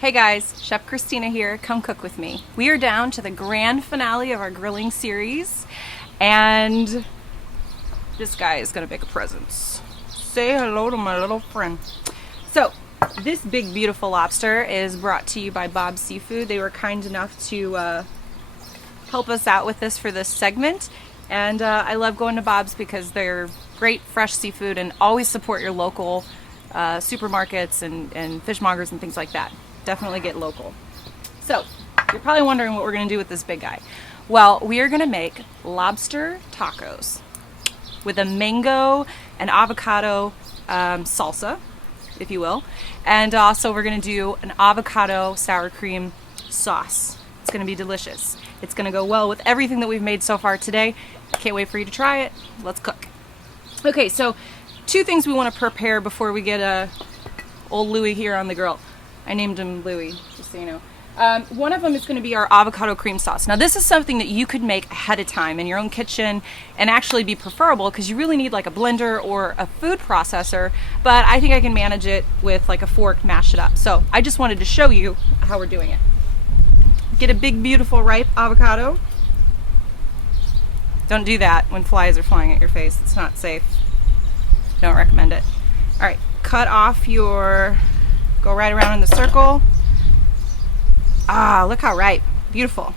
Hey guys, Chef Christina here. Come cook with me. We are down to the grand finale of our grilling series, and this guy is gonna make a presence. Say hello to my little friend. So, this big beautiful lobster is brought to you by Bob's Seafood. They were kind enough to help us out with this for this segment, and I love going to Bob's because they're great fresh seafood and always support your local supermarkets and fishmongers and things like that. Definitely get local. So, you're probably wondering what we're going to do with this big guy. Well, we are going to make lobster tacos with a mango and avocado salsa, if you will. And also we're going to do an avocado sour cream sauce. It's going to be delicious. It's going to go well with everything that we've made so far today. Can't wait for you to try it. Let's cook. Okay, so two things we want to prepare before we get old Louie here on the grill. I named him Louie, just so you know. One of them is going to be our avocado cream sauce. Now this is something that you could make ahead of time in your own kitchen and actually be preferable because you really need like a blender or a food processor, but I think I can manage it with like a fork, mash it up. So I just wanted to show you how we're doing it. Get a big beautiful ripe avocado. Don't do that when flies are flying at your face. It's not safe. Don't recommend it. All right, cut off your... Go right around in the circle. Ah, look how ripe. Beautiful.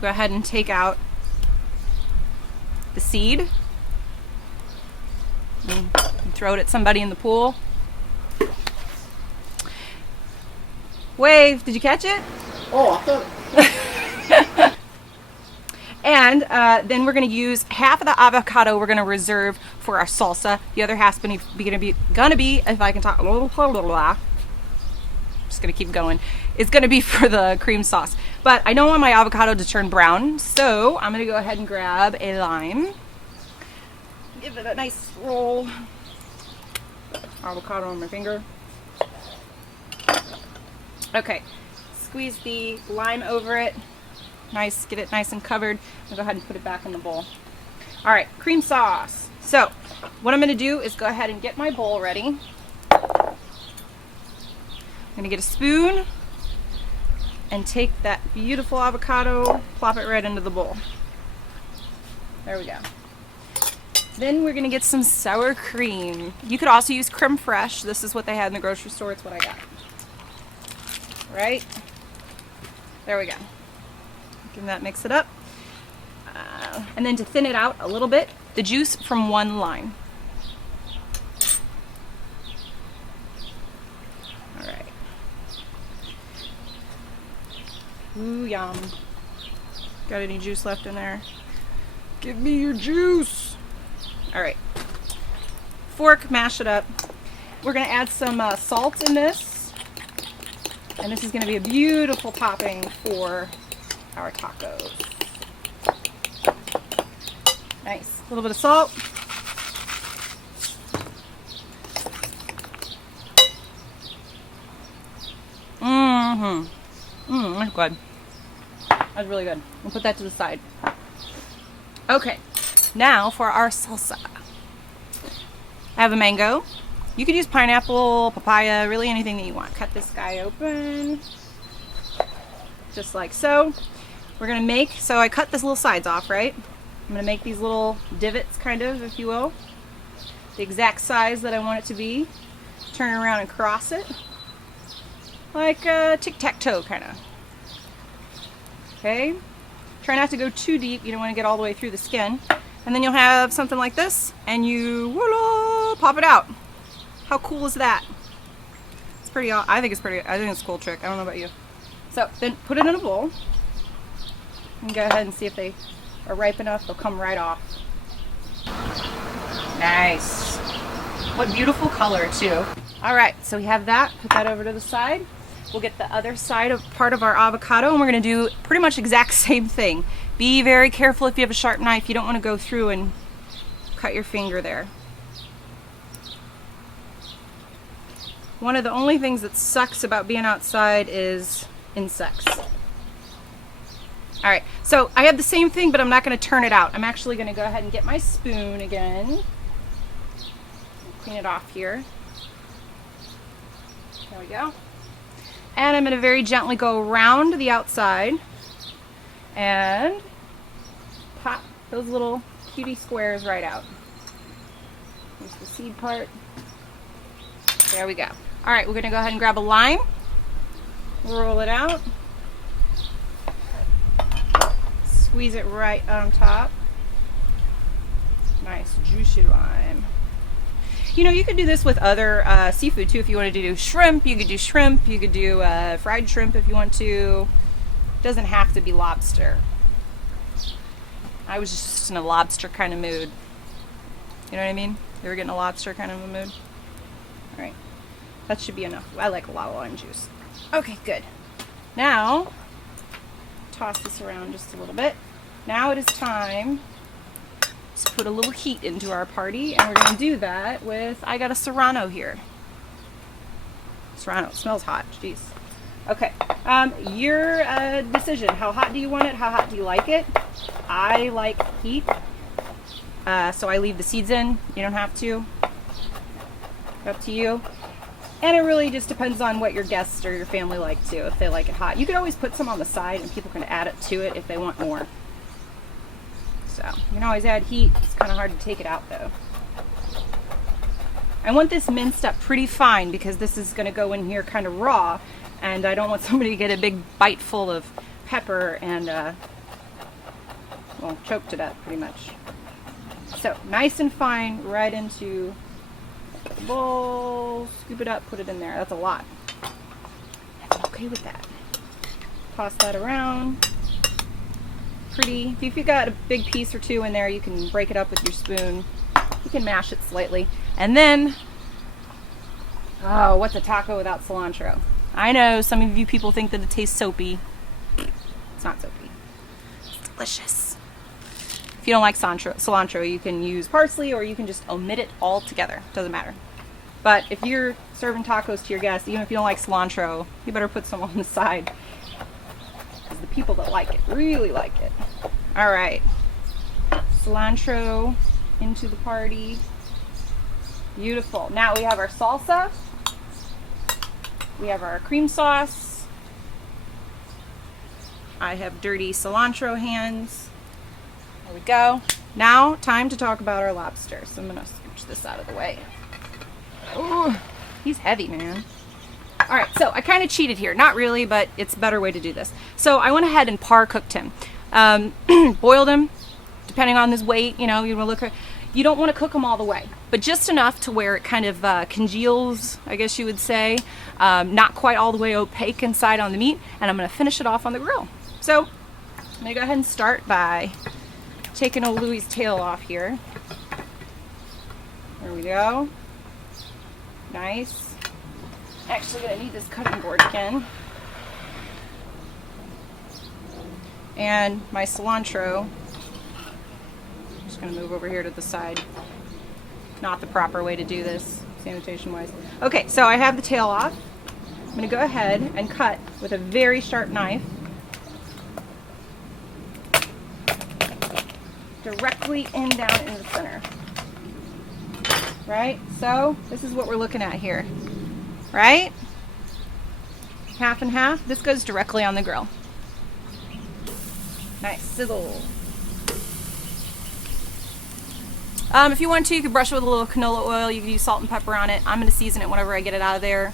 Go ahead and take out the seed. And throw it at somebody in the pool. Wave, did you catch it? Oh, I thought... And then we're going to use half of the avocado we're going to reserve for our salsa. The other half's going to be, if I can talk, just going to keep going, it's going to be for the cream sauce. But I don't want my avocado to turn brown, so I'm going to go ahead and grab a lime. Give it a nice roll. Avocado on my finger. Okay, squeeze the lime over it. Nice, get it nice and covered. I'll go ahead and put it back in the bowl. All right, cream sauce. So what I'm going to do is go ahead and get my bowl ready. I'm going to get a spoon and take that beautiful avocado, plop it right into the bowl. There we go. Then we're going to get some sour cream. You could also use creme fraiche. This is what they had in the grocery store. It's what I got. Right? There we go. Give that, mix it up. And then to thin it out a little bit, the juice from one lime. All right. Ooh, yum. Got any juice left in there? Give me your juice. All right. Fork, mash it up. We're gonna add some salt in this. And this is gonna be a beautiful topping for our tacos. Nice. A little bit of salt. That's good. That's really good. We'll put that to the side. Okay, now for our salsa. I have a mango. You could use pineapple, papaya, really anything that you want. Cut this guy open. Just like so. We're gonna make, so I cut this little sides off, right? I'm gonna make these little divots, kind of, if you will. The exact size that I want it to be. Turn it around and cross it. Like a tic-tac-toe, kind of. Okay? Try not to go too deep. You don't want to get all the way through the skin. And then you'll have something like this, and you, voila, pop it out. How cool is that? It's pretty, I think it's a cool trick. I don't know about you. So then put it in a bowl and go ahead and see if they are ripe enough. They'll come right off. Nice. What beautiful color too. All right, so we have that. Put that over to the side. We'll get the other side of part of our avocado, and we're gonna do pretty much exact same thing. Be very careful if you have a sharp knife. You don't want to go through and cut your finger there. One of the only things that sucks about being outside is insects. All right, so I have the same thing, but I'm not going to turn it out. I'm actually going to go ahead and get my spoon again. Clean it off here. There we go. And I'm going to very gently go around the outside and pop those little cutie squares right out. Here's the seed part. There we go. All right, we're going to go ahead and grab a lime, roll it out, squeeze it right on top. Nice juicy lime. You know, you could do this with other seafood too. If you wanted to do shrimp, you could do shrimp. You could do fried shrimp if you want to. It doesn't have to be lobster. I was just in a lobster kind of mood. You know what I mean? You were getting a lobster kind of a mood? All right. That should be enough. I like a lot of lime juice. Okay, good. Now, toss this around just a little bit. Now it is time to put a little heat into our party, and we're going to do that with, I got a serrano here. Serrano, it smells hot, jeez. Okay, your decision. How hot do you want it? How hot do you like it? I like heat, so I leave the seeds in. You don't have to. Up to you. And it really just depends on what your guests or your family like too, if they like it hot. You could always put some on the side and people can add it to it if they want more. So you can always add heat. It's kind of hard to take it out though. I want this minced up pretty fine because this is going to go in here kind of raw, and I don't want somebody to get a big bite full of pepper and well, choke to death pretty much. So nice and fine right into the bowl. Scoop it up, put it in there. That's a lot. I'm okay with that. Toss that around. Pretty. If you've got a big piece or two in there, you can break it up with your spoon. You can mash it slightly. And then, oh, what's a taco without cilantro? I know some of you people think that it tastes soapy. It's not soapy. It's delicious. If you don't like cilantro, you can use parsley or you can just omit it altogether. Doesn't matter. But if you're serving tacos to your guests, even if you don't like cilantro, you better put some on the side. Because the people that like it really like it. All right. Cilantro into the party. Beautiful. Now we have our salsa. We have our cream sauce. I have dirty cilantro hands. There we go. Now, time to talk about our lobster. So I'm going to scooch this out of the way. Oh, he's heavy, man. All right, so I kind of cheated here. Not really, but it's a better way to do this. So I went ahead and par cooked him. Boiled him, depending on his weight. You know, you don't want to cook him all the way, but just enough to where it kind of congeals, I guess you would say. Not quite all the way opaque inside on the meat, and I'm going to finish it off on the grill. So I'm going to go ahead and start by taking old Louie's tail off here. There we go. Nice. Actually going to need this cutting board again. And my cilantro. I'm just going to move over here to the side. Not the proper way to do this, sanitation wise. Okay, so I have the tail off. I'm going to go ahead and cut with a very sharp knife directly in down in the center. Right? So this is what we're looking at here. Right? Half and half. This goes directly on the grill. Nice sizzle. If you want to, you could brush it with a little canola oil. You can use salt and pepper on it. I'm going to season it whenever I get it out of there.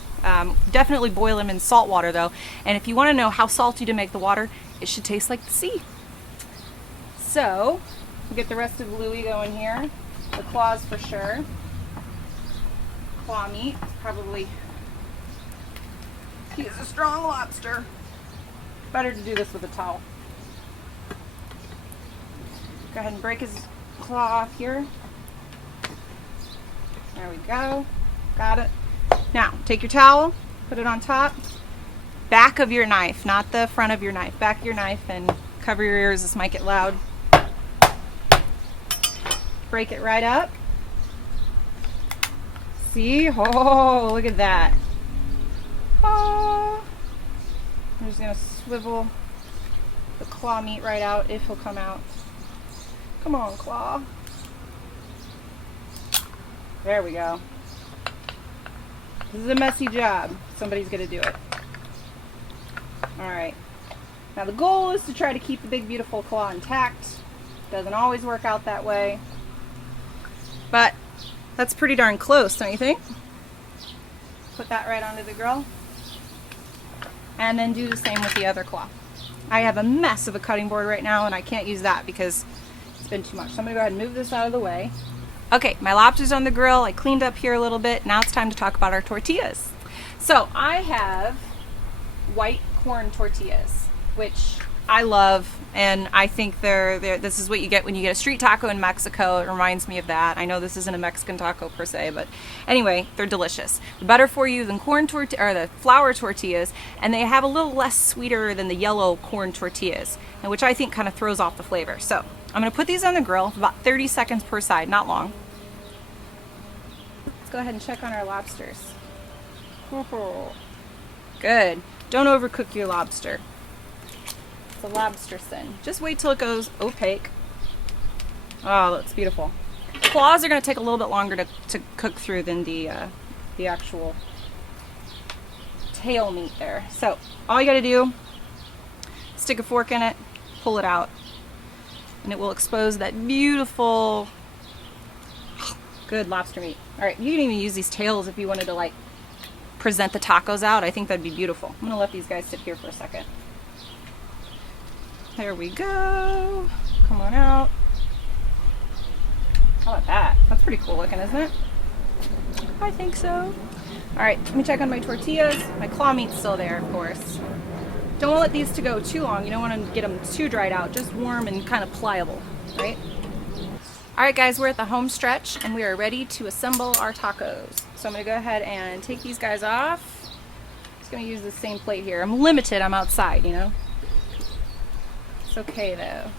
Definitely boil them in salt water though. And if you want to know how salty to make the water, it should taste like the sea. So, we'll get the rest of Louie going here. The claws for sure. Claw meat, probably. He is a strong lobster. Better to do this with a towel. Go ahead and break his claw off here. There we go. Got it. Now, take your towel, put it on top. Back of your knife, not the front of your knife. Back of your knife, and cover your ears. This might get loud. Break it right up. See? Oh, look at that. Oh. I'm just going to swivel the claw meat right out if he'll come out. Come on, claw. There we go. This is a messy job. Somebody's going to do it. Alright. Now the goal is to try to keep the big beautiful claw intact. Doesn't always work out that way. But that's pretty darn close, don't you think? Put that right onto the grill. And then do the same with the other claw. I have a mess of a cutting board right now and I can't use that because it's been too much. So I'm gonna go ahead and move this out of the way. Okay, my lobster's on the grill. I cleaned up here a little bit. Now it's time to talk about our tortillas. So I have white corn tortillas, which I love, and I think this is what you get when you get a street taco in Mexico. It reminds me of that. I know this isn't a Mexican taco per se, but anyway, they're delicious. They're better for you than the flour tortillas, and they have a little less sweeter than the yellow corn tortillas, and which I think kind of throws off the flavor. So I'm going to put these on the grill for about 30 seconds per side, not long. Let's go ahead and check on our lobsters. Good. Don't overcook your lobster. It's a lobster sin. Just wait till it goes opaque. Oh, that's beautiful. Claws are going to take a little bit longer to cook through than the actual tail meat there. So all you got to do, stick a fork in it, pull it out, and it will expose that beautiful, good lobster meat. All right, you can even use these tails if you wanted to like present the tacos out. I think that'd be beautiful. I'm going to let these guys sit here for a second. There we go. Come on out. How about that? That's pretty cool looking, isn't it? I think so. All right, let me check on my tortillas. My claw meat's still there, of course. Don't let these to go too long. You don't want to get them too dried out. Just warm and kind of pliable, right? All right, guys, we're at the home stretch, and we are ready to assemble our tacos. So I'm going to go ahead and take these guys off. I'm just going to use the same plate here. I'm limited. I'm outside, you know. It's okay, though.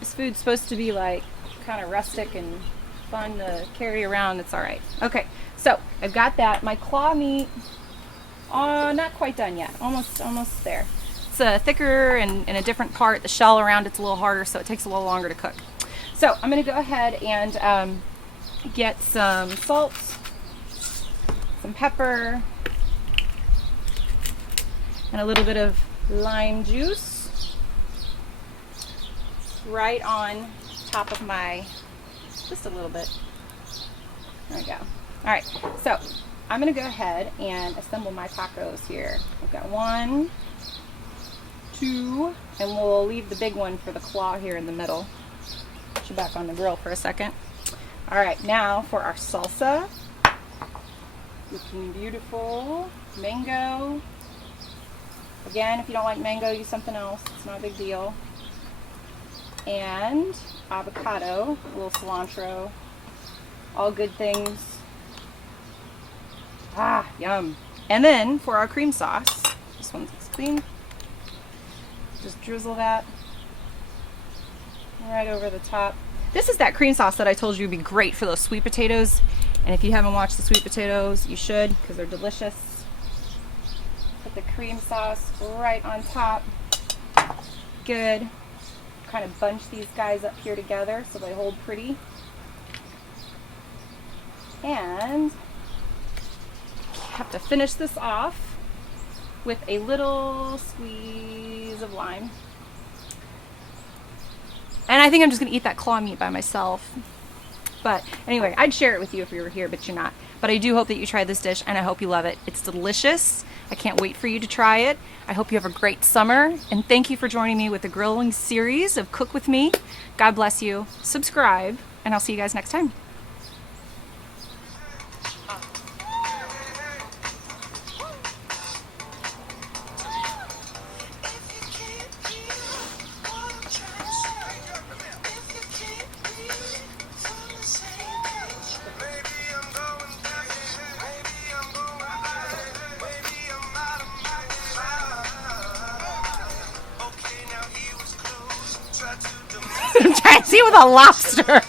This food's supposed to be, like, kind of rustic and fun to carry around. It's all right. Okay, so I've got that. My claw meat, not quite done yet. Almost there. It's thicker and in a different part. The shell around it's a little harder, so it takes a little longer to cook. So I'm going to go ahead and get some salt, some pepper, and a little bit of lime juice right on top of my, just a little bit. There we go. All right, so I'm going to go ahead and assemble my tacos here. I've got 1, 2, and we'll leave the big one for the claw here in the middle. Put you back on the grill for a second. All right, now for our salsa. Looking beautiful. Mango. Again, if you don't like mango, use something else. It's not a big deal. And avocado, a little cilantro. All good things. Ah, yum. And then for our cream sauce, this one's clean. Just drizzle that right over the top. This is that cream sauce that I told you would be great for those sweet potatoes. And if you haven't watched the sweet potatoes, you should, because they're delicious. Put the cream sauce right on top. Good. Kind of bunch these guys up here together so they hold pretty. And have to finish this off with a little squeeze of lime. And I think I'm just going to eat that claw meat by myself. But anyway, I'd share it with you if you were here, but you're not. But I do hope that you try this dish, and I hope you love it. It's delicious. I can't wait for you to try it. I hope you have a great summer, and thank you for joining me with the grilling series of Cook With Me. God bless you. Subscribe, and I'll see you guys next time. I'm trying to see with a lobster.